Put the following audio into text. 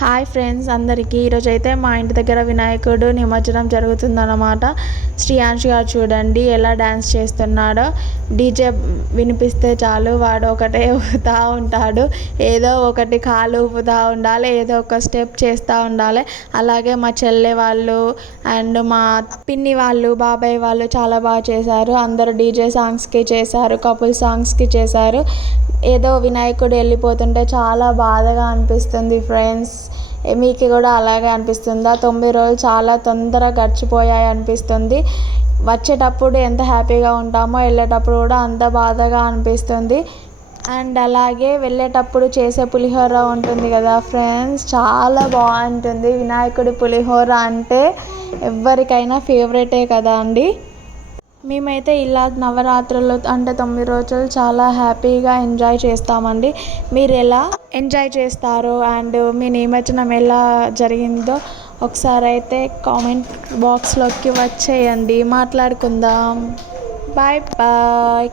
Hi friends అందరికీ ఈరోజైతే మా ఇంటి దగ్గర వినాయకుడు నిమజ్జనం జరుగుతుందన్నమాట. శ్రీయాంష్ గారు చూడండి ఎలా డ్యాన్స్ చేస్తున్నాడో. డీజే వినిపిస్తే చాలు వాడు ఒకటే ఊపుతూ ఉంటాడు. ఏదో ఒకటి కాలు ఊపుతూ ఉండాలి, ఏదో ఒక స్టెప్ చేస్తూ ఉండాలి. అలాగే మా చెల్లె వాళ్ళు అండ్ మా పిన్ని వాళ్ళు, బాబాయ్ వాళ్ళు చాలా బాగా చేశారు. అందరూ డీజే సాంగ్స్కి చేశారు, కపుల్ సాంగ్స్కి చేశారు. ఏదో వినాయకుడు వెళ్ళిపోతుంటే చాలా బాధగా అనిపిస్తుంది ఫ్రెండ్స్. మీకు కూడా అలాగే అనిపిస్తుందా? 9 రోజులు చాలా తొందరగా గడిచిపోయాయి అనిపిస్తుంది. వచ్చేటప్పుడు ఎంత హ్యాపీగా ఉంటామో వెళ్ళేటప్పుడు కూడా అంత బాధగా అనిపిస్తుంది. అండ్ అలాగే వెళ్ళేటప్పుడు చేసే పులిహోర ఉంటుంది కదా ఫ్రెండ్స్, చాలా బాగుంటుంది. వినాయకుడి పులిహోర అంటే ఎవరికైనా ఫేవరెటే కదా అండి. మేమైతే ఇలా నవరాత్రులు అంటే 9 రోజులు చాలా హ్యాపీగా ఎంజాయ్ చేస్తామండి. మీరు ఎలా ఎంజాయ్ చేస్తారో అండ్ మీ నిమజ్జనం ఎలా జరిగిందో ఒకసారి అయితే కామెంట్ బాక్స్లోకి వచ్చేయండి, మాట్లాడుకుందాం. Bye bye.